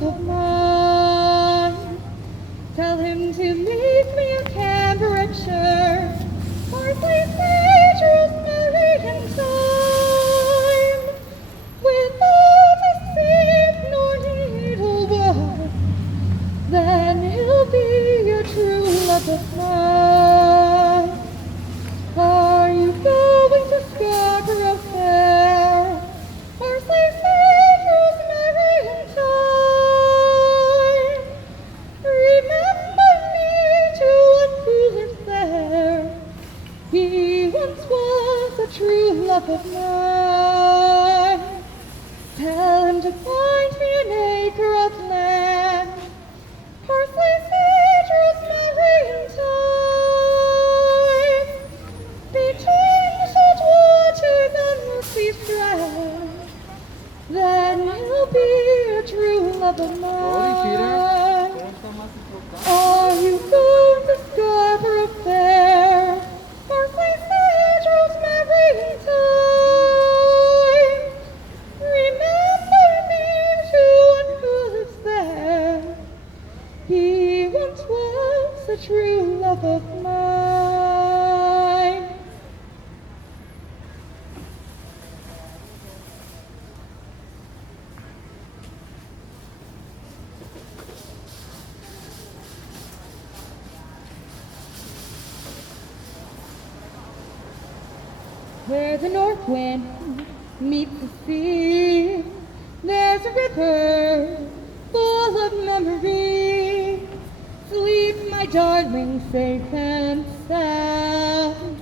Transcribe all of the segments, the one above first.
love of mine. Tell him to meet me in temperature, parsley, sage, rosemary, and thyme, without a seed nor needlework. Then he'll be a true love of mine. Are you going to Scarborough Fair? Parsley, sage, rosemary, and thyme. Remember me to one who lives there. He once was a true love of mine. Tell him to find me an acre of land. Parsley, sage, rosemary, and thyme. Between the salt waters and the sea strand. Then he'll be a true love of mine. Are you going to Scarborough Fair? Parsley, sage, rosemary, and thyme. Remember me to one who lives there. He once was a true love of mine. Where the north wind meets the sea, there's a river full of memory. Sleep, my darling, safe and sound.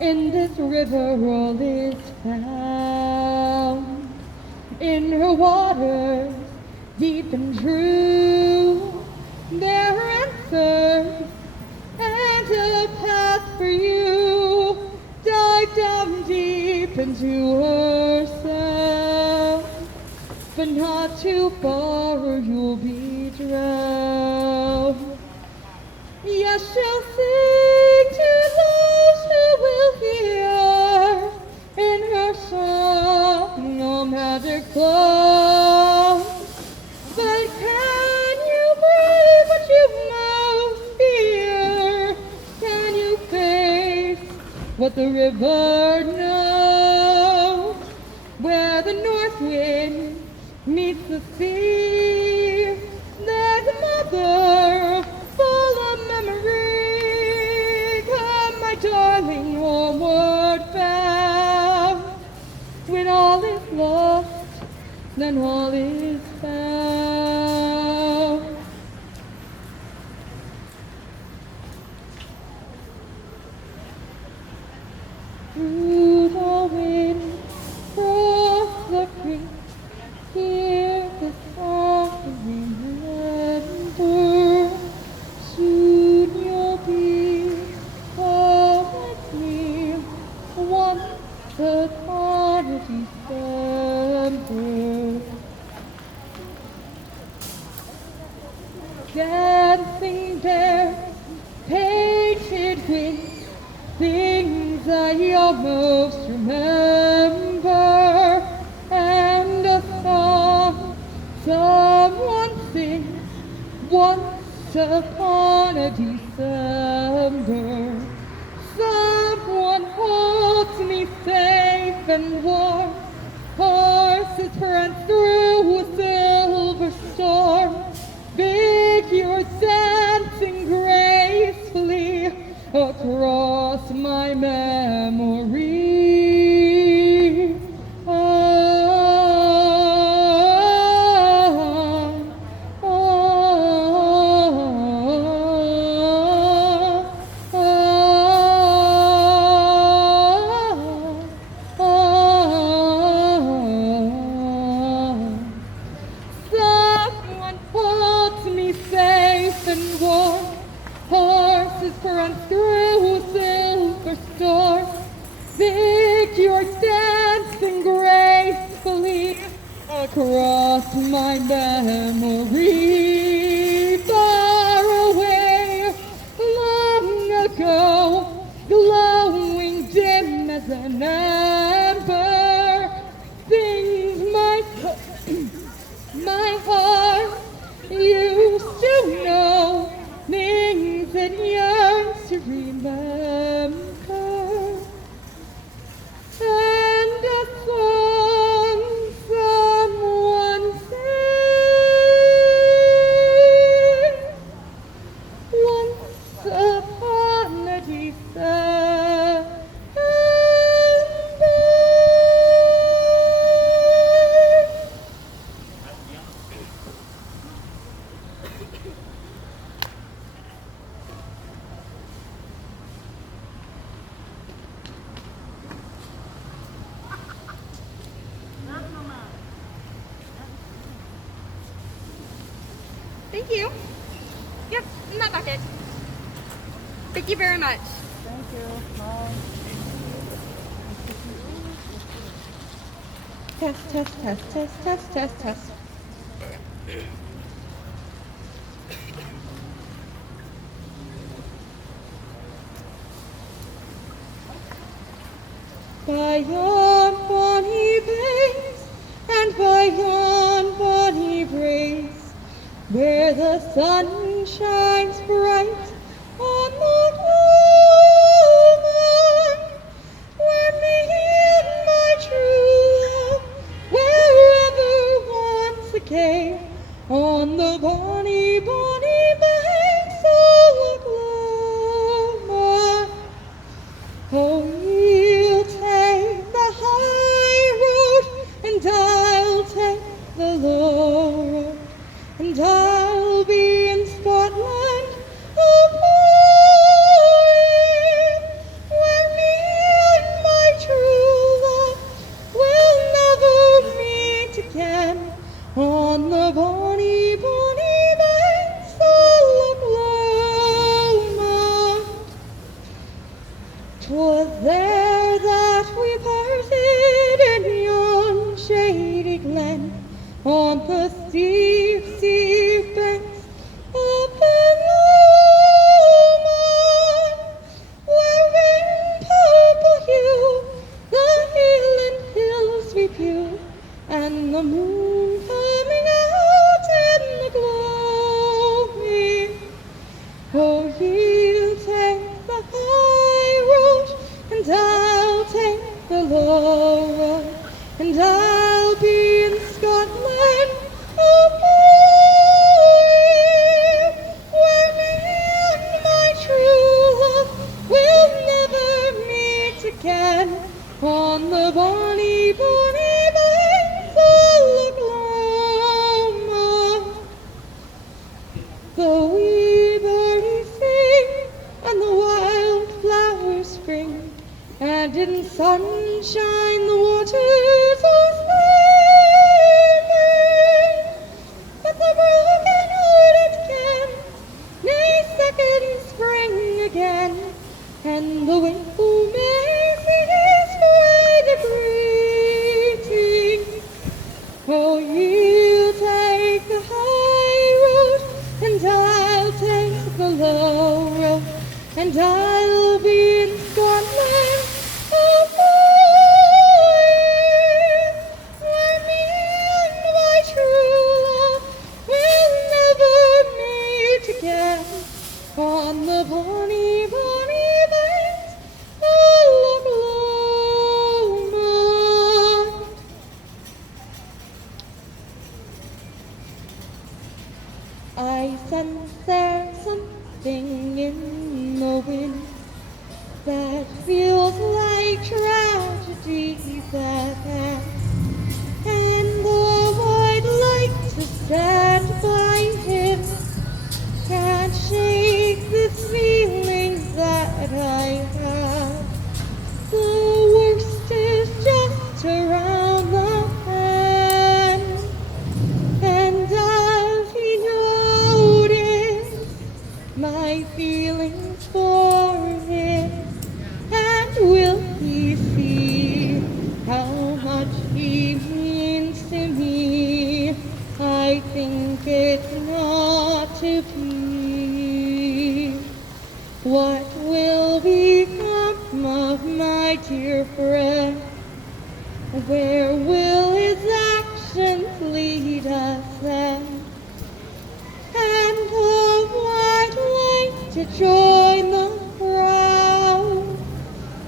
In this river all is found. In her waters, deep and true, there are answers and a path for you. Dive down deep into herself, but not too far or you'll be drowned. Yes, she'll sing to those who will hear in her song no magic flows. But can you breathe what you most fear? Can you face what the river knows? Where the north wind meets the sea, there's a mother full of memory. Come, my darling, homeward bound. When all is lost, then all is found. Through the wind, across the creek, hear the song and remember. Soon you'll be home with me, once upon a December. Dancing there, painted with things I almost remember, and a song someone sings once upon a December. Someone holds me safe and warm, horses prance through a silver storm, figures dancing gracefully across my memory. Someone holds me safe and warm, horses prance through a silver storm, figures dancing gracefully across my memory. Far away, long ago, glowing dim as an ember, sings my heart Thank you. Yep, in that bucket. Thank you very much. Thank you. Bye. Test, test, test, test, test, test, test. By yon bonny banks and by yon bonny braes, where the sun shines bright on the woman, where me and my true love wherever once again on the bonny, bonny banks of Oklahoma. Oh, you'll take the high road, and I'll take the low road, and I'll be in Scotland away, where me and my true love will never meet again on the bonny, bonny banks of Oklahoma. 'Twas there that we parted in yon shady glen, on the steep, steep banks of the Lomond, where in purple hue the Highland hills we view, and the moon coming out in the gloaming. Oh, you take the high road, and I'll take the low road, and I'll be in Scotland away, where me and my true love will never meet again on the bonny, bonny banks of Oklahoma. The wee birdies sing, and the wildflowers spring, and in sunshine the waters are swimming. But the broken-hearted can nay second spring again, and the wakeful may sing his friendly greeting. Oh, you take the high road, and I'll take the low road, and I'll be in Scotland away, where me and my true love will never meet again on the bonny, bonny banks of Oklahoma. I sense there's something in the wind that feels like tragedy that has, and though I'd like to stand by him, can't shake this feeling that I have. The worst is just around the bend, and does he notice my feelings for him? And will he see how much he means to me? I think it's not to be. What will become of my dear friend? Where will his actions lead us then? And though I'd like to join the crowd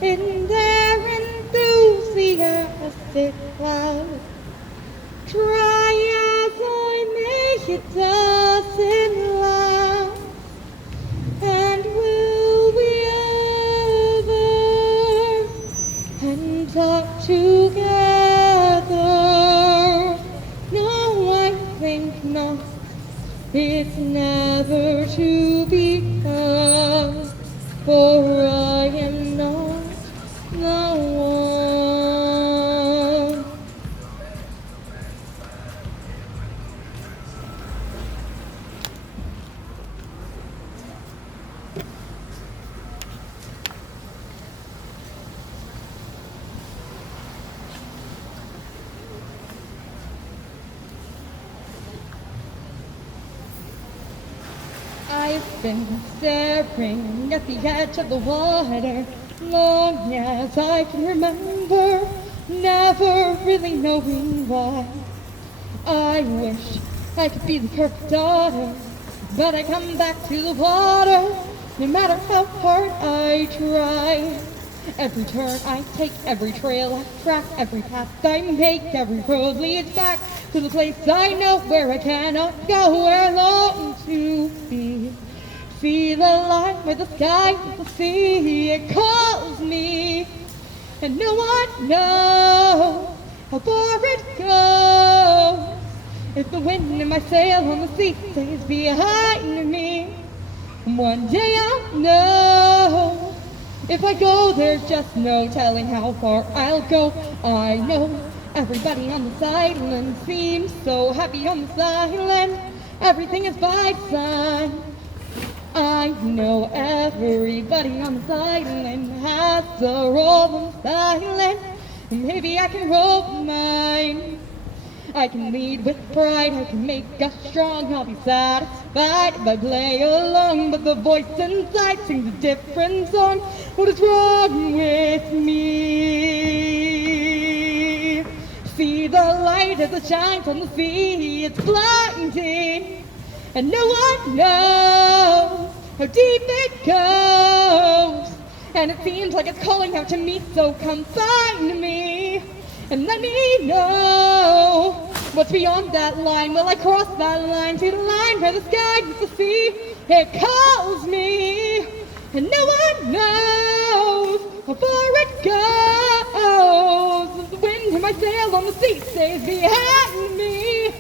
in their enthusiastic cloud, try as I may, it doesn't last. And will we ever end up together? No, I think not. It's never to become, for I am not the one. been staring at the edge of the water long as I can remember, never really knowing why. I wish I could be the perfect daughter, but I come back to the water no matter how hard I try. Every turn I take, every trail I track, every path I make, every road leads back to the place I know where I cannot go, where I long to be. See the line where the sky is the sea, it calls me, and no one knows how far it goes. If the wind in my sail on the sea stays behind me, one day I'll know. If I go, there's just no telling how far I'll go. I know everybody on this island seems so happy on this island. Everything is by design. I know everybody on this island has a role on this island. And maybe I can roll mine. I can lead with pride, I can make us strong. I'll be satisfied if I play along, but the voice inside sings a different song. What is wrong with me? See the light as it shines on the sea, it's blinding, and no one knows how deep it goes. And it seems like it's calling out to me, so come find me and let me know what's beyond that line. Will I cross that line to the line where the sky meets the sea? It calls me, and no one knows how far it goes. The wind in my sail on the sea stays behind me.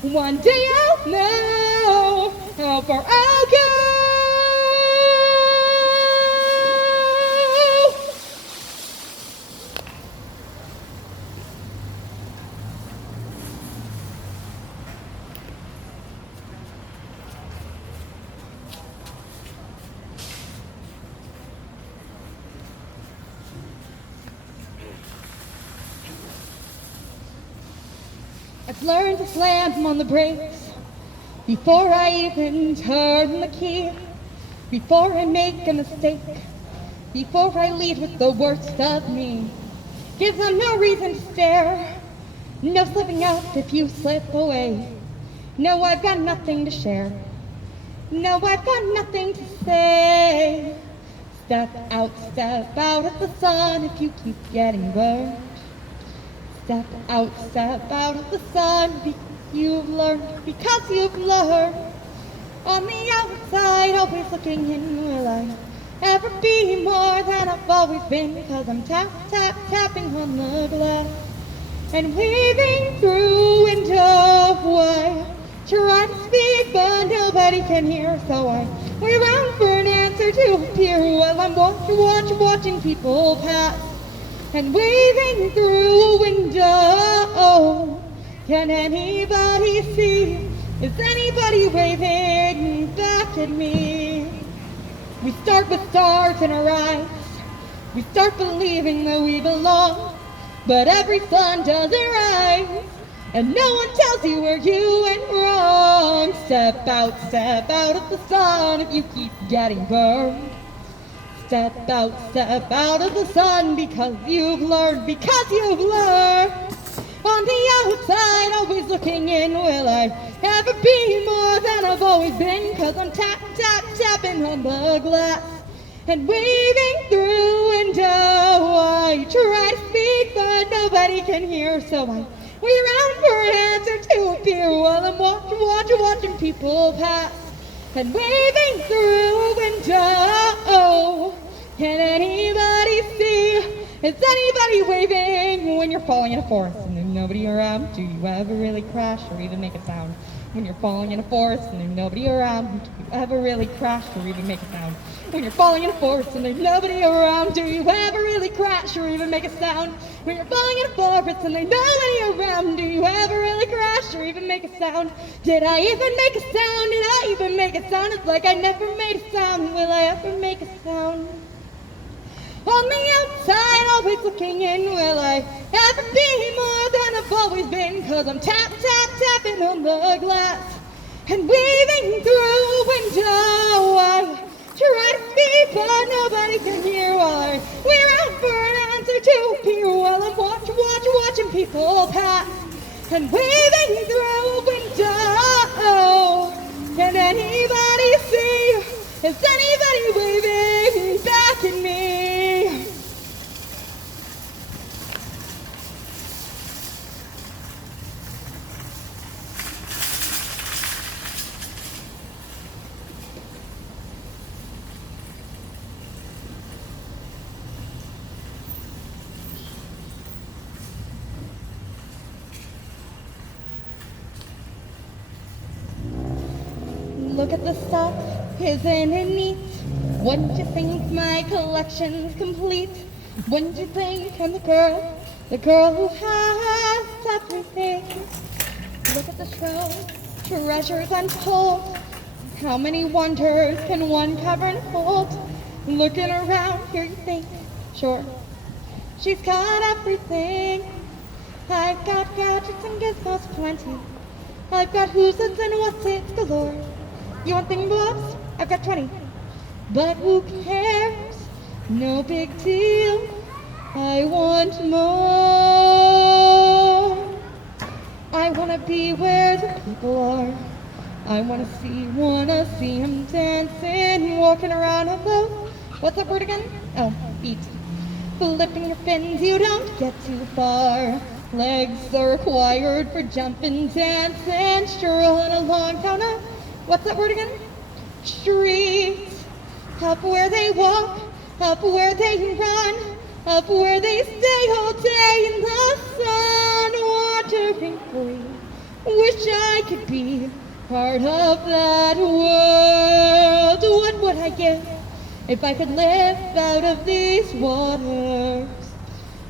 One day I'll know how far I'll go. I've learned to slam on the brakes before I even turn the key, before I make a mistake, before I lead with the worst of me. Give them no reason to stare, no slipping up if you slip away. No, I've got nothing to share. No, I've got nothing to say. Step out at the sun if you keep getting burned. Step out of the sun because you've learned. On the outside, always looking in, will I ever be more than I've always been? Because I'm tapping on the glass and weaving through window. I try to speak, but nobody can hear, so I wait around for an answer to appear while I'm watching people pass. And waving through a window, can anybody see? Is anybody waving back at me? We start with stars in our eyes. We start believing that we belong. But every sun doesn't rise, and no one tells you where you went wrong. Step out of the sun if you keep getting burned. Step out of the sun because you've learned. On the outside, always looking in, will I ever be more than I've always been? Because I'm tapping on the glass and waving through window. I try to speak, but nobody can hear, so I wait around for an answer to appear while I'm watching people pass. And waving through a window, can anybody see? Is anybody waving when you're falling in a forest and there's nobody around? Do you ever really crash or even make a sound? When you're falling in a forest and there's nobody around, do you ever really crash or even make a sound? When you're falling in a forest and there's nobody around, do you ever really crash or even make a sound? When you're falling in a forest and there's nobody around, do you ever really crash or even make a sound? Did I even make a sound? Did I even make a sound? It's like I never made a sound. Will I ever make a sound? On the outside, always looking in, will I ever be more than I've always been? Cause I'm tapping on the glass And weaving through a window, I try to speak, but nobody can hear while I we're out for an answer to appear while I'm watching people pass. And weaving through a window, can anybody see? Is anybody waving back at me? Look at the stuff, isn't it neat? Wouldn't you think my collection's complete? Wouldn't you think I'm the girl who has everything? Look at the trove, treasures untold. How many wonders can one cavern hold? Looking around here you think, sure, she's got everything. I've got gadgets and gizmos plenty. I've got who's its and what's its galore. You want thingamabobs? I've got 20. But who cares? No big deal. I want more. I want to be where the people are. I wanna see them dancing, walking around on the, what's that word again? Oh, feet. Flipping your fins, you don't get too far. Legs are required for jumping, dancing, strolling along down a, what's that word again? Street. Up where they walk, up where they run, up where they stay all day in the sun, wandering free. Wish I could be part of that world. What would I give if I could live out of these waters?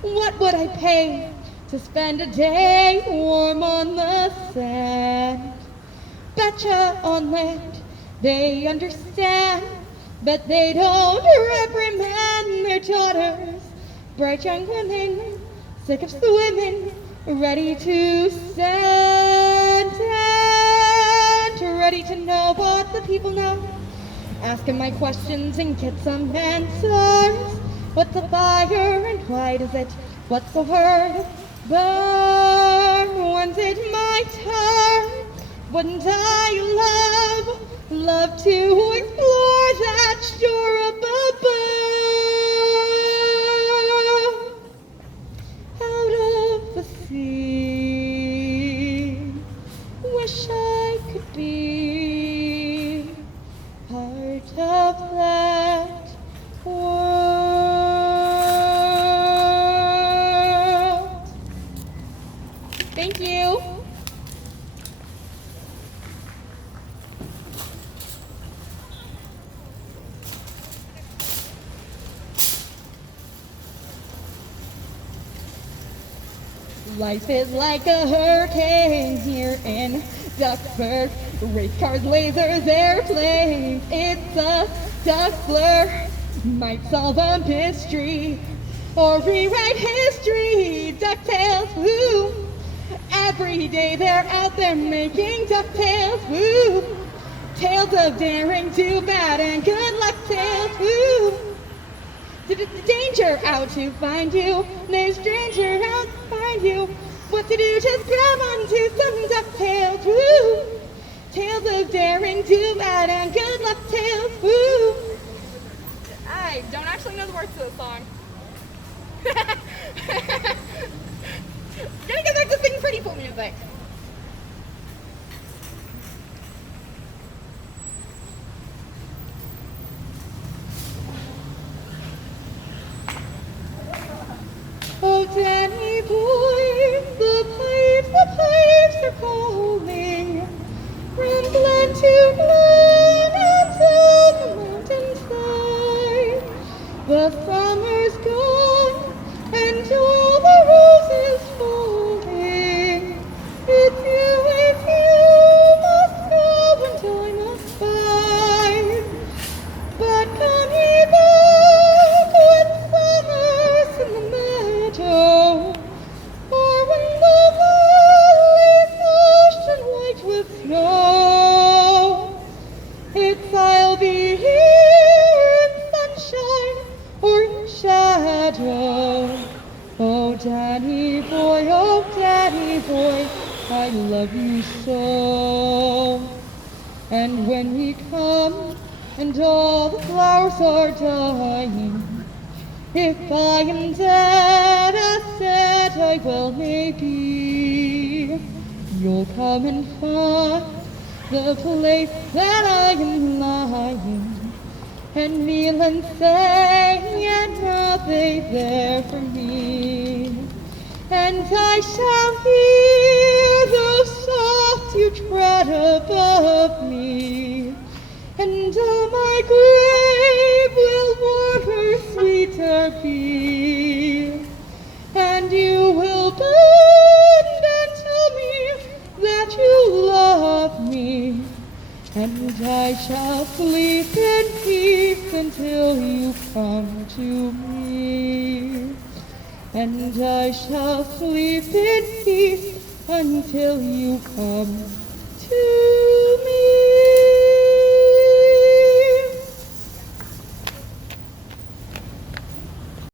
What would I pay to spend a day warm on the sand? Betcha on land they understand, but they don't reprimand their daughters. Bright young women, sick of swimming, ready to stand and ready to know what the people know. Asking my questions and get some answers. What's a fire and why does it? What's the word? Burn. When's it my turn? Wouldn't I love to explore that shore up above, out of the sea? Wish I could be part of that world. Thank you. Life is like a hurricane here in Duxburg. Race cars, lasers, airplanes. It's a dust blur. Might solve a mystery or rewrite history. DuckTales, woo! Every day they're out there making DuckTales, woo! Tales of daring, do bad, and good luck tales, woo! Danger out to find you. There's danger out to find you. What to do? Just grab onto some DuckTales, woo! Tales of daring, do bad, and good luck tales, woo! I don't actually know the words to the song. Gonna get back to singing pretty cool music. Oh, Danny boy, the pipes are calling, from glen to glen and down the mountainside. The summer's gone and all the roses falling. It's you must go and I must bide. But come ye back when summer's in the meadow, or when the valley's washed and white with snow. boy, oh daddy boy, I love you so. And when we come and all the flowers are dying, if I am dead as dead I will may be, you'll come and find the place that I am lying, and kneel and say, and are they there for me? And I shall hear the soft you tread above me, and on my grave will warmer, sweeter be. And you will bend and tell me that you love me, and I shall sleep in peace until you come to me. And I shall sleep in peace until you come to